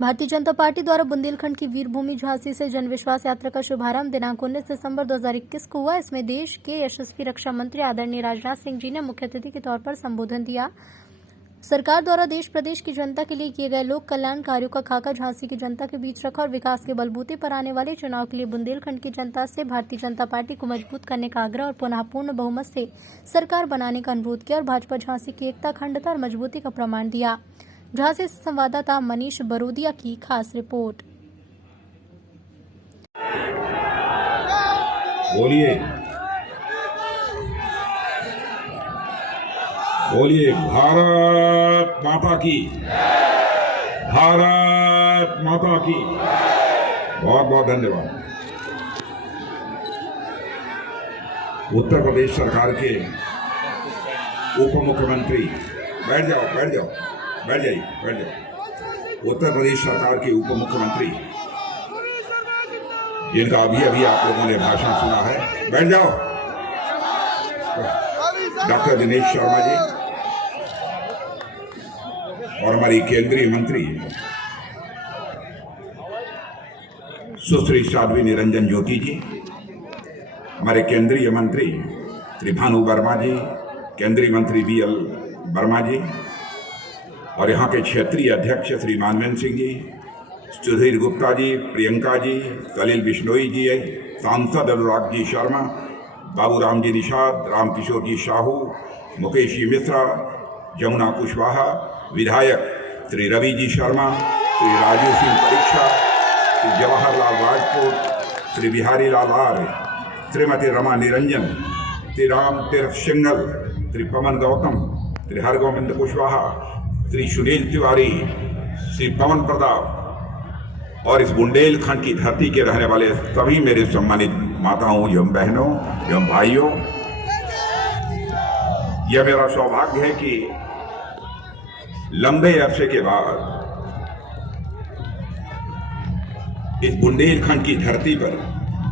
Bharatiya Janata party द्वारा बुंदेलखंड की वीरभूमि झांसी से जनविश्वास यात्रा का शुभारंभ दिनांक 19 दिसंबर 2021 को हुआ। इसमें देश के यशस्वी रक्षा मंत्री आदरणीय राजनाथ सिंह जी ने मुख्य अतिथि के तौर पर संबोधन दिया। सरकार द्वारा देश प्रदेश की जनता के लिए किए गए लोक कल्याण कार्यों का खाका झांसी की जनता के बीच रखा और विकास के बलबूते पर आने वाले चुनाव के लिए बुंदेलखंड की जनता से भारतीय जनता पार्टी को मजबूत करने का आग्रह और पुनः पूर्ण बहुमत से सरकार बनाने का अनुरोध किया और भाजपा झांसी की एकता, अखंडता और मजबूती का प्रमाण दिया। झांसी से संवाददाता मनीष बरोदिया की खास रिपोर्ट। बोलिए बोलिए भारत माता की, भारत माता की। बहुत बहुत धन्यवाद। उत्तर प्रदेश सरकार के उप मुख्यमंत्री, बैठ जाओ बैठ जाओ बैठ जाइए बैठ जाओ। उत्तर प्रदेश सरकार के उप मुख्यमंत्री जिनका अभी अभी आप लोगों ने भाषण सुना है, बैठ जाओ, डॉक्टर दिनेश शर्मा जी और हमारी केंद्रीय मंत्री सुश्री साध्वी निरंजन ज्योति जी, हमारे केंद्रीय मंत्री श्री भानु वर्मा जी, केंद्रीय मंत्री BL वर्मा जी और यहाँ के क्षेत्रीय अध्यक्ष श्री मानवेंद्र सिंह जी, सुधीर गुप्ता जी, प्रियंका जी, सलील बिश्नोई जी, सांसद अनुराग जी शर्मा, बाबूराम जी निषाद, रामकिशोर जी साहू, मुकेश जी मिश्रा, जमुना कुशवाहा, विधायक श्री रवि जी शर्मा, श्री राजू सिंह परीक्षा, श्री जवाहरलाल राजपूत, श्री बिहारी लाल आर्य, श्रीमती रमा निरंजन, श्री राम तीर्थ सिंगल, श्री पवन गौतम, श्री हरगोविंद कुशवाहा, श्री सुनील तिवारी, श्री पवन प्रताप और इस बुंदेलखंड की धरती के रहने वाले सभी मेरे सम्मानित माताओं एवं बहनों एवं भाइयों, यह मेरा सौभाग्य है कि लंबे अरसे के बाद इस बुंदेलखंड की धरती पर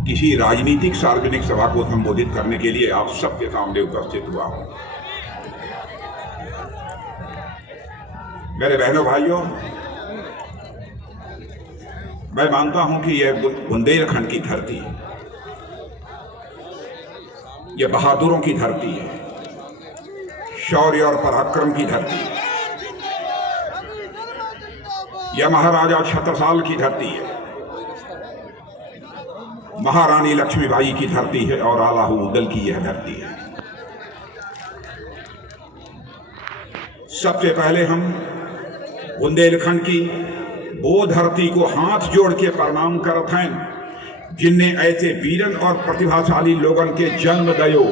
किसी राजनीतिक सार्वजनिक सभा को संबोधित करने के लिए आप सबके सामने उपस्थित हुआ हूं। मेरे बहनों भाइयों, मैं मानता हूं कि यह बुंदेलखंड की धरती है, यह बहादुरों की धरती है, शौर्य और पराक्रम की धरती है, यह महाराजा छत्रसाल की धरती है, महारानी लक्ष्मीबाई की धरती है और आला उदल की यह धरती है। सबसे पहले हम बुंदेलखंड की वो धरती को हाथ जोड़ के प्रणाम करत हैं जिनने ऐसे वीरन और प्रतिभाशाली लोगन के जन्म दयो।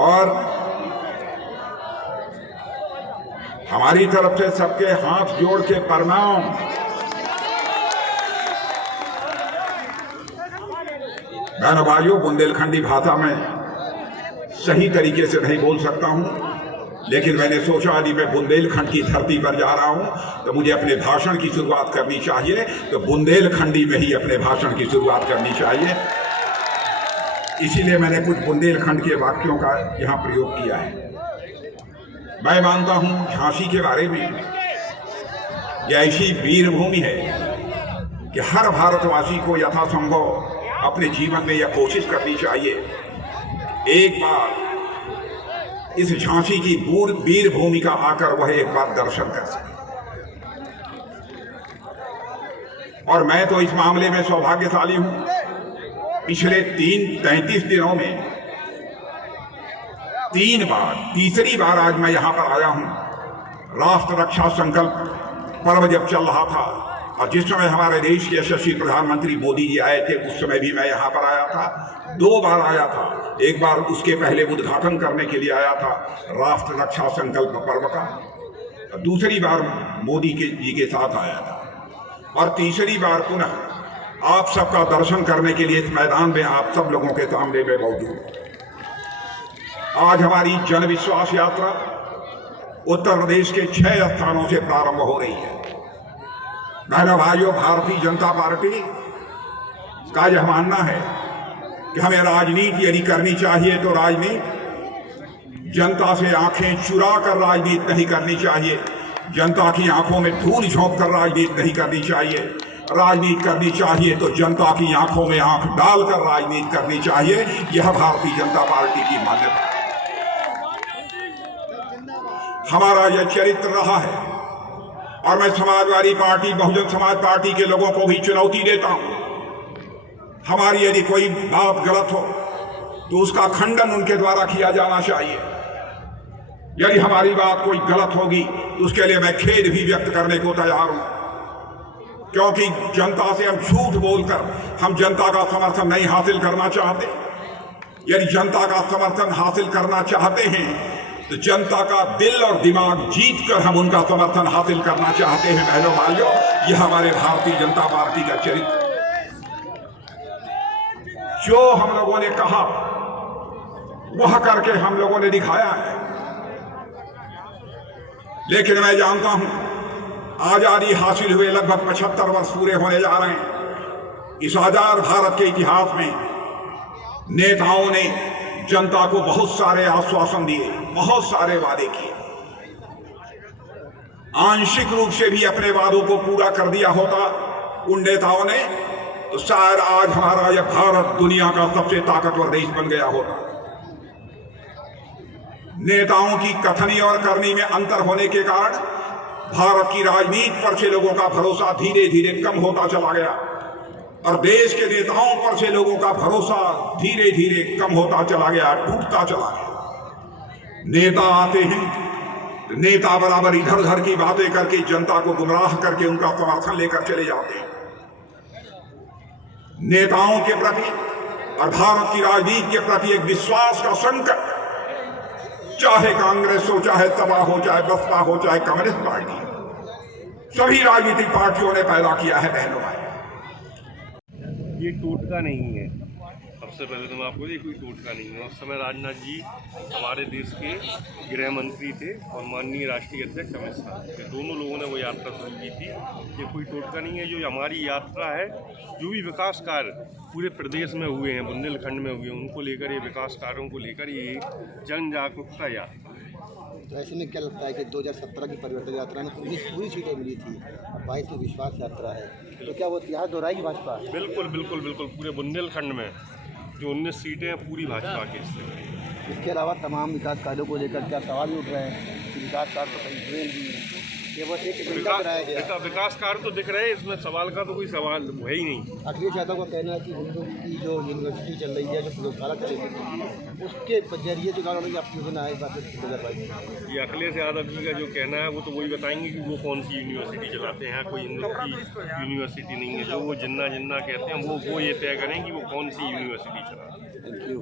और हमारी तरफ से सबके हाथ जोड़ के प्रणाम। बहनों भाइयों, बुंदेलखंडी भाषा में सही तरीके से नहीं बोल सकता हूं, लेकिन मैंने सोचा यदि मैं बुंदेलखंड की धरती पर जा रहा हूं तो मुझे अपने भाषण की शुरुआत करनी चाहिए, तो बुंदेलखंडी में ही अपने भाषण की शुरुआत करनी चाहिए। इसीलिए मैंने कुछ बुंदेलखंड के वाक्यों का यहां प्रयोग किया है। मैं मानता हूं झांसी के बारे में यह ऐसी वीरभूमि है कि हर भारतवासी को यथासंभव अपने जीवन में यह कोशिश करनी चाहिए एक बार इस झांसी की वीरभूमि का आकर वह एक बार दर्शन कर सके। और मैं तो इस मामले में सौभाग्यशाली हूं। पिछले 33 दिनों में 3 बार, तीसरी बार आज मैं यहां पर आया हूं। राष्ट्र रक्षा संकल्प पर्व जब चल रहा था और जिस समय हमारे देश के यशस्वी प्रधानमंत्री मोदी जी आए थे, उस समय भी मैं यहाँ पर आया था। 2 बार आया था। एक बार उसके पहले उद्घाटन करने के लिए आया था राष्ट्र रक्षा संकल्प पर्व का, दूसरी बार मोदी जी के साथ आया था और तीसरी बार पुनः आप सबका दर्शन करने के लिए इस मैदान में आप सब लोगों के सामने में मौजूद। आज हमारी जन विश्वास यात्रा उत्तर प्रदेश के 6 स्थानों से प्रारंभ हो रही है। बहनों भाइयों, भारतीय जनता पार्टी का यह मानना है कि हमें राजनीति यदि करनी चाहिए तो राजनीति जनता से आंखें चुरा कर राजनीति नहीं करनी चाहिए, जनता की आंखों में धूल झोंक कर राजनीति नहीं करनी चाहिए। राजनीति करनी चाहिए तो जनता की आंखों में आंख डालकर राजनीति करनी चाहिए। यह भारतीय जनता पार्टी की मान्यता है। हमारा यह चरित्र रहा है और मैं समाजवादी पार्टी, बहुजन समाज पार्टी के लोगों को भी चुनौती देता हूं। हमारी यदि कोई बात गलत हो तो उसका खंडन उनके द्वारा किया जाना चाहिए। यदि हमारी बात कोई गलत होगी तो उसके लिए मैं खेद भी व्यक्त करने को तैयार हूं, क्योंकि जनता से हम झूठ बोलकर हम जनता का समर्थन नहीं हासिल करना चाहते। यदि जनता का समर्थन हासिल करना चाहते हैं तो जनता का दिल और दिमाग जीत कर हम उनका समर्थन हासिल करना चाहते हैं। बहनों भाइयों, यह हमारे भारतीय जनता पार्टी का चरित्र। जो हम लोगों ने कहा वह करके हम लोगों ने दिखाया है। लेकिन मैं जानता हूं आजादी हासिल हुए लगभग 75 वर्ष पूरे होने जा रहे हैं। इस आजाद भारत के इतिहास में नेताओं ने जनता को बहुत सारे आश्वासन दिए, बहुत सारे वादे किए। आंशिक रूप से भी अपने वादों को पूरा कर दिया होता उन नेताओं ने, तो शायद आज हमारा यह भारत दुनिया का सबसे ताकतवर देश बन गया होता। नेताओं की कथनी और करनी में अंतर होने के कारण भारत की राजनीति पर से लोगों का भरोसा धीरे धीरे कम होता चला गया और देश के नेताओं पर से लोगों का भरोसा धीरे धीरे कम होता चला गया, टूटता चला गया। नेता आते हैं तो नेता बराबर इधर उधर की बातें करके जनता को गुमराह करके उनका समर्थन लेकर चले जाते हैं। नेताओं के प्रति और भारत की राजनीति के प्रति एक विश्वास का संकट, चाहे कांग्रेस हो, चाहे सपा हो, चाहे बसपा हो, चाहे कम्युनिस्ट पार्टी, सभी राजनीतिक पार्टियों ने पैदा किया है। बहनों भाई, ये टोटका नहीं है। सबसे पहले तो मैं आपको ये कोई टोटका नहीं है। उस समय राजनाथ जी हमारे देश के गृह मंत्री थे और माननीय राष्ट्रीय अध्यक्ष अमित शाह, दोनों लोगों ने वो यात्रा शुरू की थी। ये कोई टोटका नहीं है। जो हमारी यात्रा है, जो भी विकास कार्य पूरे प्रदेश में हुए हैं, बुंदेलखंड में हुए हैं, उनको लेकर, ये विकास कार्यों को लेकर ये जन जागरूकता यात्रा। तो ऐसे में क्या लगता है कि 2017 की परिवर्तन यात्रा में पूरी सीटें मिली थी, अब 22 में विश्वास यात्रा है, तो क्या वो इतिहास दोहराएगी भाजपा? बिल्कुल बिल्कुल बिल्कुल। पूरे बुंदेलखंड में जो 19 सीटें हैं पूरी भाजपा की। इसके अलावा तमाम विकास कार्यों को लेकर क्या सवाल उठ रहे हैं कि विकास कार्य तो कहीं हुए नहीं, केवल एक एजेंडा कराया गया। विकास कार्य तो दिख रहे हैं, इसमें सवाल का तो कोई सवाल है ही नहीं। अखिलेश यादव का कहना है कि हिंदू की जो यूनिवर्सिटी चल रही है, जो प्रयोगशाला चलेगी, उसके जरिए जो कारण आपकी योजना है, बात 2022। ये अखिलेश यादव जी का जो कहना है वो तो वही बताएंगे कि वो कौन सी यूनिवर्सिटी चलाते हैं। कोई हिंदू की यूनिवर्सिटी नहीं है। जो वो जिन्ना जिन्ना कहते हैं वो ये तय करें कि वो कौन सी यूनिवर्सिटी चलाते हैं। Thank you.